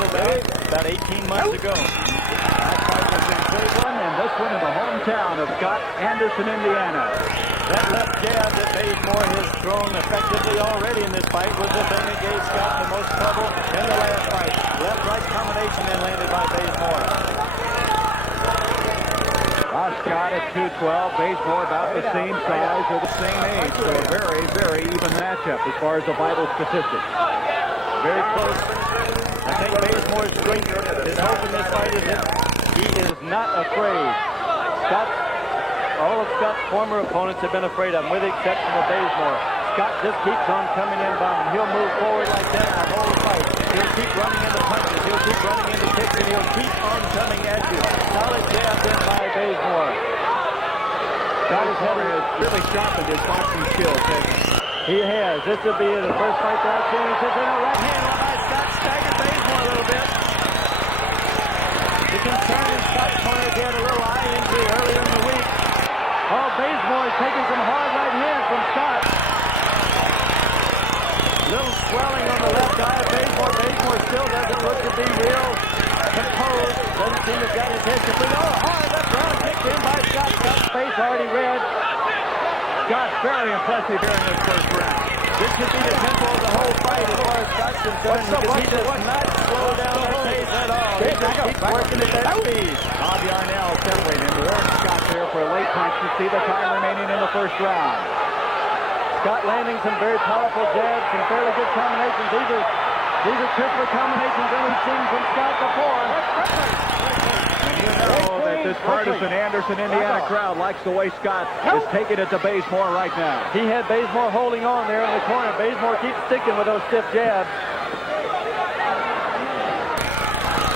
go back about 18 months ago. That fight was in Cleveland, and this one in the hometown of Scott Anderson, Indiana. That left jab that Bazemore has thrown effectively already in this fight was the thing that gave Scott the most trouble in the last fight. Left-right combination then landed by Bazemore. Scott at 212, Bazemore about the same size or the same age, so a very, very even matchup as far as the vital statistics. Very close. I think Bazemore's strength, his hope in this fight is that he is not afraid. All of Scott's former opponents have been afraid of him, with the exception of Bazemore. Scott just keeps on coming in bombing. He'll move forward like that the whole fight. He'll keep running into punches. He'll keep running into kicks, and he'll keep on coming at you. Solid jab in by Bazemore. Scott has really sharpened his boxing skills, hasn't he? He has. This will be the first fight that I've seen. He says in a right hand by Scott, staggered Bazemore a little bit. The concern in Scott's corner, he had a little eye injury earlier in the week. Oh, Bazemore is taking some hard right hand from Scott. Little swelling on the left eye of Bazemore. Bazemore still doesn't look to be real composed. Doesn't seem to have got his head complete. Oh, hard left round kicked in by Scott. Scott's face already red. Scott, very impressive here in this first round. This should be the tempo of the whole fight as far as Scott's concerned, because he does not slow down the pace at all. He just keeps working at that speed. Bobby Arnell separating him. Warren Scott there for a late punch to see the time remaining in the first round. Scott landing some very powerful jabs, some fairly good combinations. These are tripler combinations than we've seen from Scott before. And you know that this partisan Anderson, Indiana crowd likes the way Scott is taking it to Bazemore right now. He had Bazemore holding on there in the corner. Bazemore keeps sticking with those stiff jabs.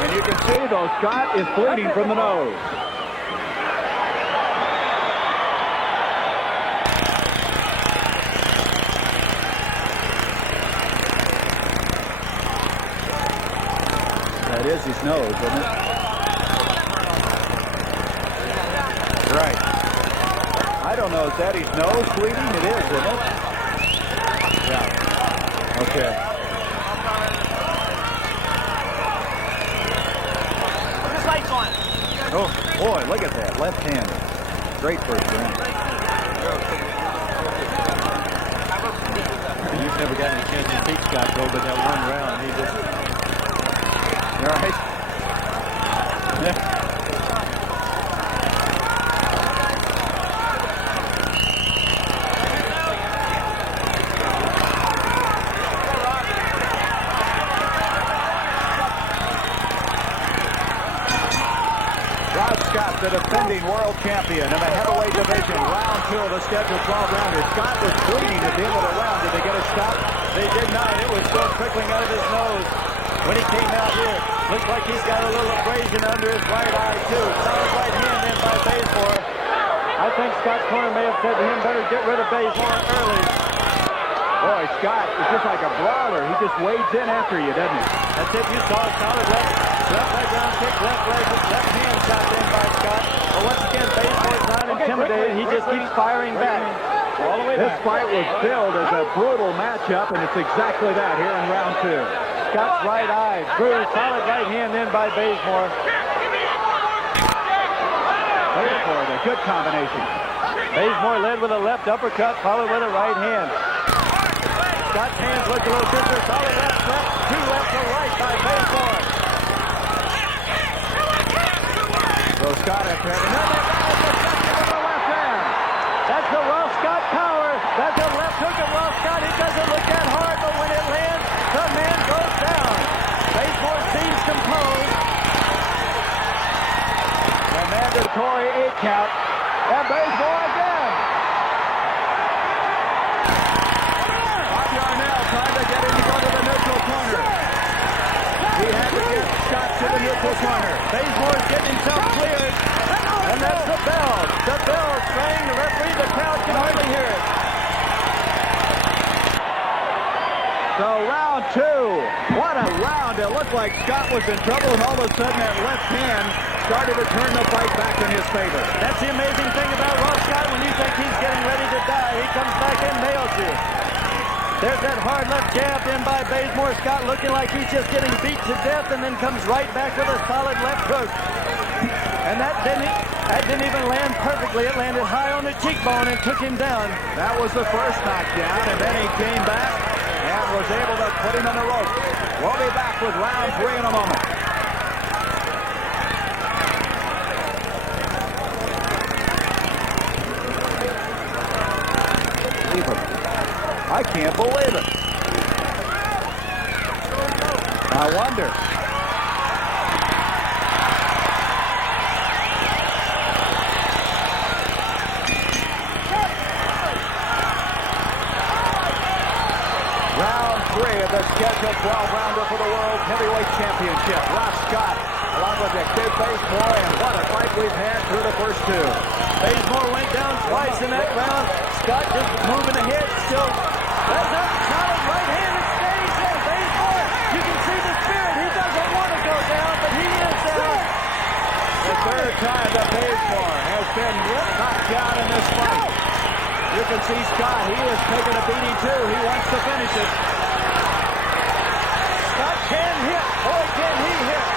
And you can see, though, Scott is bleeding from the nose. That is his nose, isn't it? Right. I don't know. Is that his nose bleeding? It is, isn't it? Yeah. Okay. Oh, boy, look at that. Left-handed. Great first round. You've never gotten a chance to beat Scott, though, but that one round, he just... Right. Yeah. Scott, the defending world champion in the heavyweight division, round 2 of the scheduled 12-rounder. Scott was bleeding at the end of the round. Did they get a stop? They did not. It was still trickling out of his nose when he came out here. Looks like he's got a little abrasion under his right eye, too. Solid right hand in by Bazemore. I think Scott's corner may have said to him, better get rid of Bazemore early. Boy, Scott is just like a brawler. He just wades in after you, doesn't he? That's it. You saw a solid left leg down kick, left hand shot in by Scott. But once again, Bazemore's not intimidated. He just keeps firing back. All the way This back. fight was billed as a brutal matchup, and it's exactly that here in round 2. Scott's right eye drew a solid right hand in by Bazemore. Bazemore, a good combination. Bazemore led with a left uppercut, followed with a right hand. Scott's hands look a little different. Solid left, two left to right by Bazemore. So Scott after having another left hand. That's the raw Scott power. That's a left hook of raw Scott. It doesn't look that hard, but when it lands, the man goes down. Bazemore seems composed. The mandatory 8 count. And Bazemore again. Bobby Arnell trying to get him to go to the neutral corner. He had to get Scott to the neutral corner. Bazemore is getting himself cleared. And that's the bell. The bell's ringing. The referee, the crowd can hardly hear it. So round 2. What a round. It looked like Scott was in trouble, and all of a sudden that left hand started to turn the fight back in his favor. That's the amazing thing about Ross Scott. When you think he's getting ready to die, he comes back and nails you. There's that hard left jab in by Bazemore. Scott looking like he's just getting beat to death and then comes right back with a solid left hook. And that didn't even land perfectly. It landed high on the cheekbone and took him down. That was the first knockdown, and then he came back and was able to put him in the rope. We'll be back with round 3 in a moment. I can't believe it. I wonder. Round 3 of the scheduled 12-rounder for the World Heavyweight Championship. Ross Scott, along with Jacquet Bazemore, and what a fight we've had through the first 2. Bazemore went down twice in that round. Scott just moving ahead still. That's up, solid right hand, it stays there. Bazemore, you can see the spirit. He doesn't want to go down, but he is down. The third time that Bazemore has been knocked down in this fight. You can see Scott, he is taking a beating too. He wants to finish it. Scott can hit. Boy, can he hit.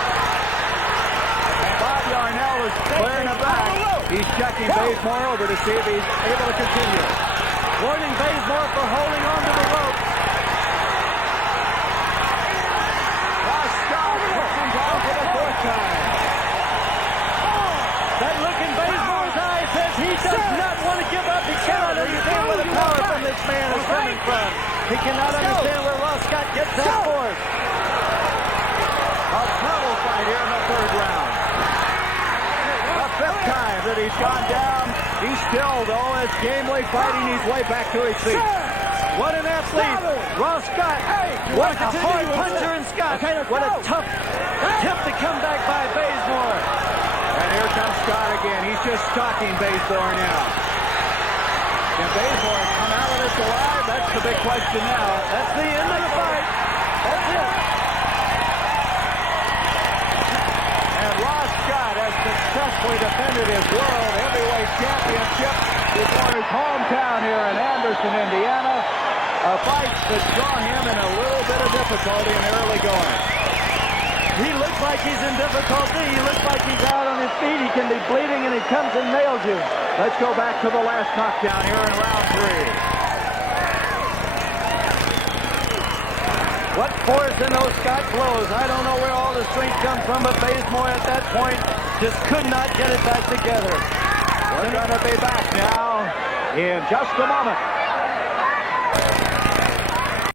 And Bob Yarnell is clearing the back. He's checking Bazemore over to see if he's able to continue. Warning Bazemore for holding on to the rope. Ross Scott puts him down for the 4th time. That look in Bazemore's eye says he does not want to give up. He cannot understand where the power from this man is coming from. He cannot understand where Ross Scott gets that force. A brutal fight here in the 3rd round. The 5th time that he's gone down. He's still, though, is gamely fighting his way back to his feet. What an athlete. Ross Scott. What a hard puncher in Scott. What a tough attempt to come back by Bazemore. And here comes Scott again. He's just stalking Bazemore now. Can Bazemore come out of this alive? That's the big question now. That's the end of the fight. That's it. And Ross Scott has successfully defended his World Heavyweight Championship before his hometown here in Anderson, Indiana. A fight that saw him in a little bit of difficulty in the early going. He looks like he's in difficulty. He looks like he's out on his feet. He can be bleeding, and he comes and nails you. Let's go back to the last knockdown here in round 3. What force in those Scott blows. I don't know where all the strength comes from, but Bazemore at that point just could not get it back together. We're going to be back now in just a moment.